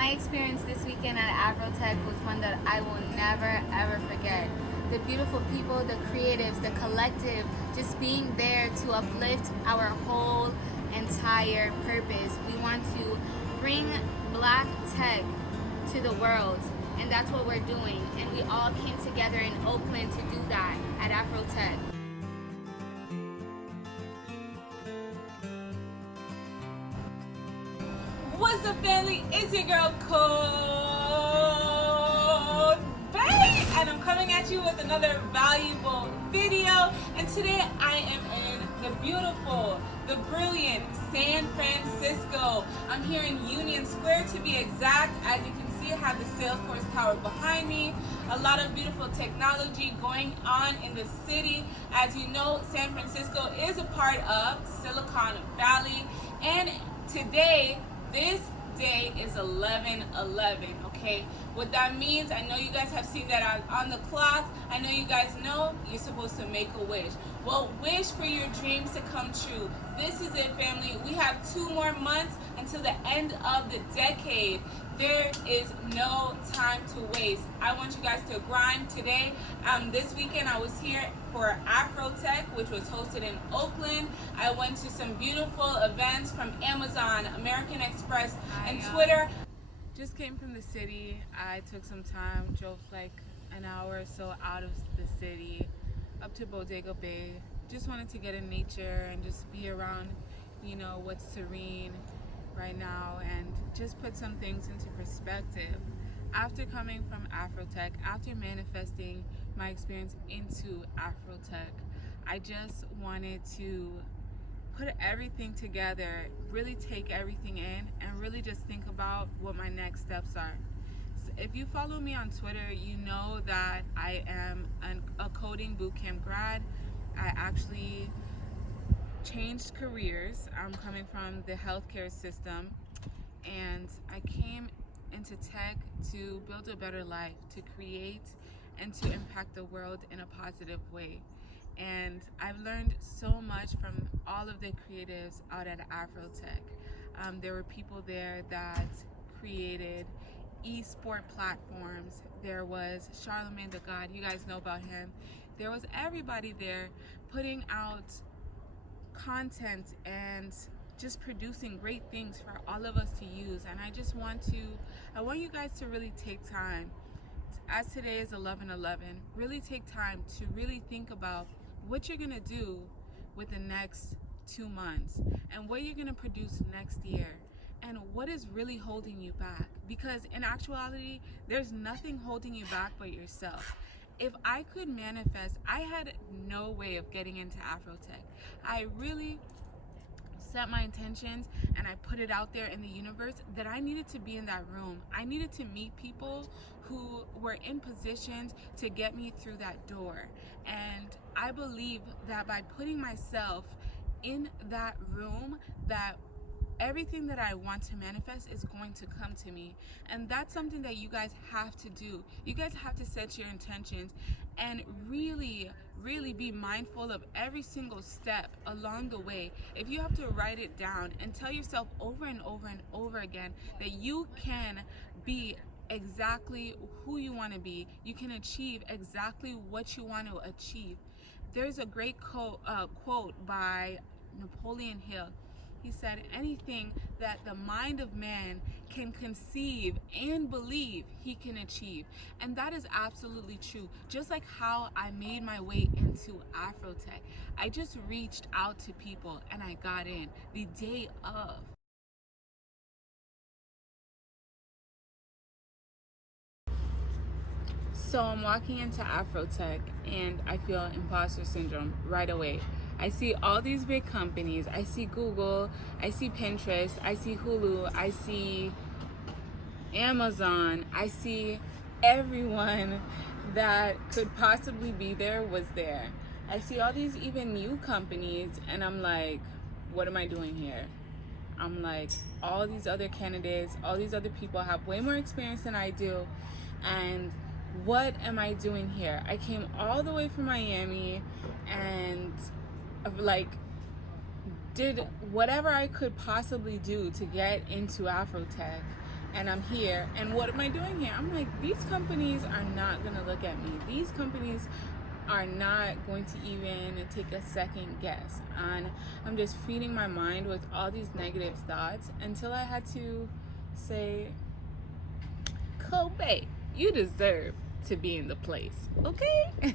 My experience this weekend at Afrotech was one that I will never ever forget. The beautiful people, the creatives, the collective, just being there to uplift our whole entire purpose. We want to bring black tech to the world, and that's what we're doing. And we all came together in Oakland to do that at Afrotech. What's up, family? It's your girl Code Bay, and I'm coming at you with another valuable video. And today I am in the beautiful, the brilliant San Francisco. I'm here in Union Square to be exact. As you can see, I have the Salesforce Tower behind me. A lot of beautiful technology going on in the city. As you know, San Francisco is a part of Silicon Valley, and today, this day is 11/11, okay? What that means, I know you guys have seen that on the clock. I know you guys know you're supposed to make a wish. Well, wish for your dreams to come true. This is it, family. We have 2 more months until the end of the decade. There is no time to waste. I want you guys to grind today. This weekend I was here for Afrotech, which was hosted in Oakland. I went to some beautiful events from Amazon, American Express, and Twitter. Just came from the city. I took some time, drove like an hour or so out of the city, up to Bodega Bay. Just wanted to get in nature and just be around, what's serene right now, and just put some things into perspective. After coming from Afrotech, after manifesting my experience into Afrotech, I just wanted to put everything together, really take everything in, and really just think about what my next steps are. So if you follow me on Twitter, you know that I am a coding bootcamp grad. I actually changed careers. I'm coming from the healthcare system, and I came into tech to build a better life, to create and to impact the world in a positive way. And I've learned so much from all of the creatives out at Afrotech. There were people there that created e-sport platforms. There was Charlemagne the God, you guys know about him. There was everybody there putting out content and just producing great things for all of us to use. And I want you guys to really take time, as today is 11/11, really take time to really think about what you're gonna do with the next 2 months and what you're gonna produce next year, and what is really holding you back. Because in actuality, there's nothing holding you back but yourself. If I could manifest, I had no way of getting into Afrotech. I really set my intentions and I put it out there in the universe that I needed to be in that room. I needed to meet people who were in positions to get me through that door. And I believe that by putting myself in that room, that everything that I want to manifest is going to come to me. And that's something that you guys have to do. You guys have to set your intentions and really be mindful of every single step along the way. If you have to write it down and tell yourself over and over and over again that you can be exactly who you want to be, you can achieve exactly what you want to achieve. There's a great quote by Napoleon Hill. He said, anything that the mind of man can conceive and believe, he can achieve. And that is absolutely true. Just like how I made my way into Afrotech. I just reached out to people and I got in the day of. So I'm walking into Afrotech and I feel imposter syndrome right away. I see all these big companies. I see Google, I see Pinterest, I see Hulu, I see Amazon, I see everyone that could possibly be there was there. I see all these even new companies and I'm like, what am I doing here? I'm like, all these other candidates, all these other people have way more experience than I do, and what am I doing here? I came all the way from Miami and did whatever I could possibly do to get into Afrotech, and I'm here. And what am I doing here? I'm like, these companies are not going to look at me. These companies are not going to even take a second guess. And I'm just feeding my mind with all these negative thoughts until I had to say, Kobe, you deserve to be in the place, okay?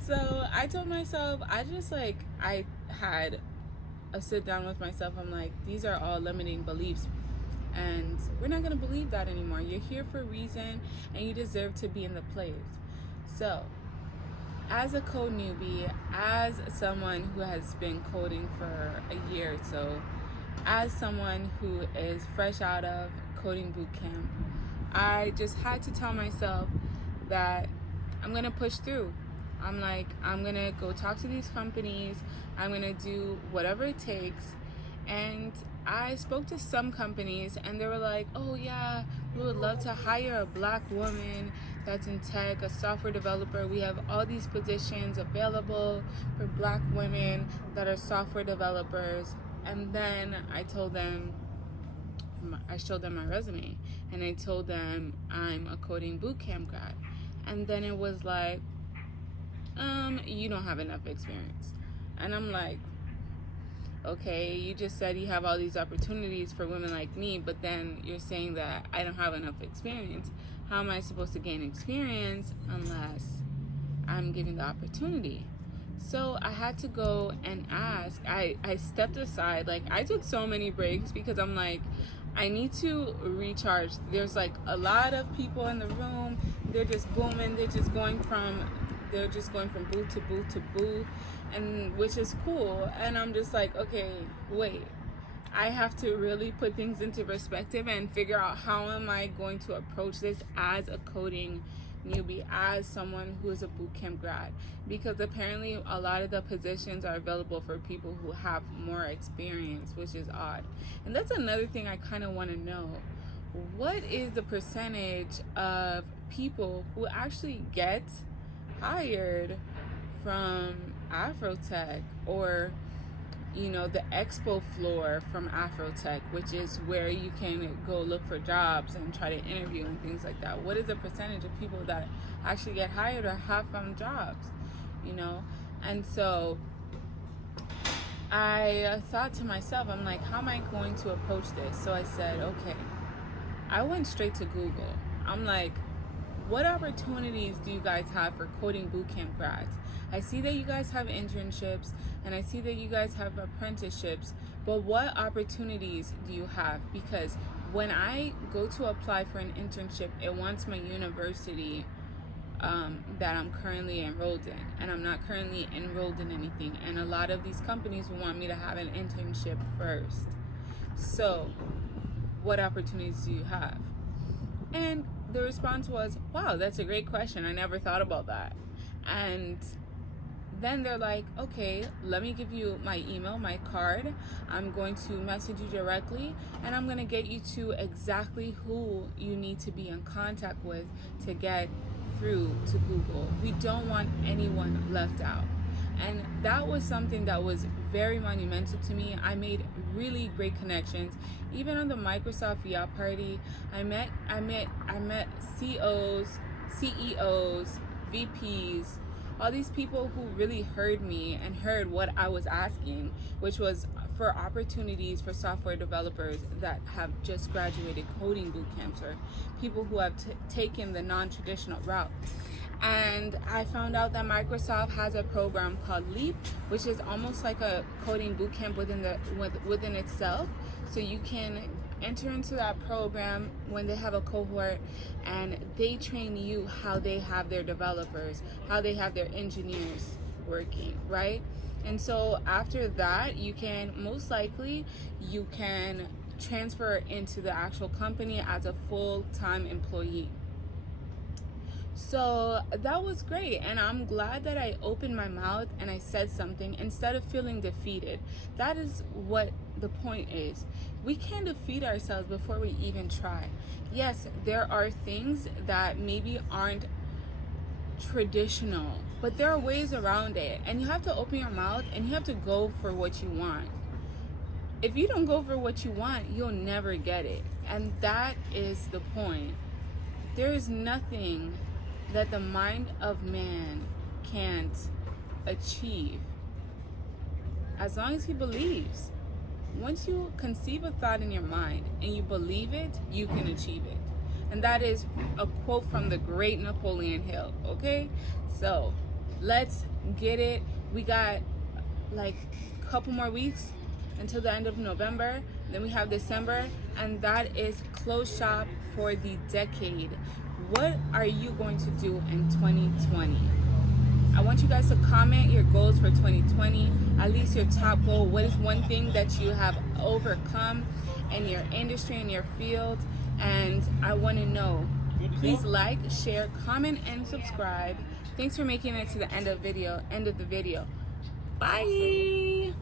So I told myself, I had a sit down with myself. I'm like, these are all limiting beliefs, and we're not going to believe that anymore. You're here for a reason, and you deserve to be in the place. So as a code newbie, as someone who has been coding for a year or so, as someone who is fresh out of coding bootcamp, I just had to tell myself that I'm gonna push through. I'm like, I'm gonna go talk to these companies, I'm gonna do whatever it takes. And I spoke to some companies and they were like, oh yeah, we would love to hire a black woman that's in tech, a software developer. We have all these positions available for black women that are software developers. And then I showed them my resume, and I told them I'm a coding bootcamp grad. And then it was like, you don't have enough experience. And I'm like, okay, you just said you have all these opportunities for women like me, but then you're saying that I don't have enough experience. How am I supposed to gain experience unless I'm given the opportunity? So I had to go and ask. I stepped aside. Like, I took so many breaks because I'm like, I need to recharge. There's like a lot of people in the room. They're just booming. They're just going from booth to booth to booth, and which is cool. And I'm just like, okay, wait. I have to really put things into perspective and figure out how am I going to approach this as a coding newbie, as someone who is a bootcamp grad, because apparently a lot of the positions are available for people who have more experience, which is odd. And that's another thing I kind of want to know. What is the percentage of people who actually get hired from Afrotech, or the expo floor from Afrotech, which is where you can go look for jobs and try to interview and things like that? What is the percentage of people that actually get hired or have found jobs? And so I thought to myself, I'm like, how am I going to approach this? So I said, okay, I went straight to Google. I'm like, what opportunities do you guys have for coding bootcamp grads? I see that you guys have internships and I see that you guys have apprenticeships, but what opportunities do you have? Because when I go to apply for an internship, it wants my university that I'm currently enrolled in, and I'm not currently enrolled in anything. And a lot of these companies want me to have an internship first. So, what opportunities do you have? And the response was, wow, that's a great question. I never thought about that. And then they're like, okay, let me give you my email, my card. I'm going to message you directly, and I'm going to get you to exactly who you need to be in contact with to get through to Google. We don't want anyone left out. And that was something that was very monumental to me. I made really great connections. Even on the Microsoft VR party, I met CEOs, VPs, all these people who really heard me and heard what I was asking, which was for opportunities for software developers that have just graduated coding boot camps, or people who have taken the non-traditional route. And I found out that Microsoft has a program called Leap, which is almost like a coding bootcamp within itself. So you can enter into that program when they have a cohort, and they train you how they have their developers, how they have their engineers working, right? And so after that, you can transfer into the actual company as a full-time employee. So that was great, and I'm glad that I opened my mouth and I said something instead of feeling defeated. That is what the point is. We can't defeat ourselves before we even try. Yes, there are things that maybe aren't traditional, but there are ways around it, and you have to open your mouth and you have to go for what you want. If you don't go for what you want, you'll never get it. And that is the point. There is nothing that the mind of man can't achieve as long as he believes. Once you conceive a thought in your mind and you believe it, you can achieve it. And that is a quote from the great Napoleon Hill, okay? So let's get it. We got like a couple more weeks until the end of November. Then we have December, and that is close shop for the decade. What are you going to do in 2020? I want you guys to comment your goals for 2020, at least your top goal. What is one thing that you have overcome in your industry, in your field? And I want to know. Please like, share, comment, and subscribe. Thanks for making it to the end of the video. Bye.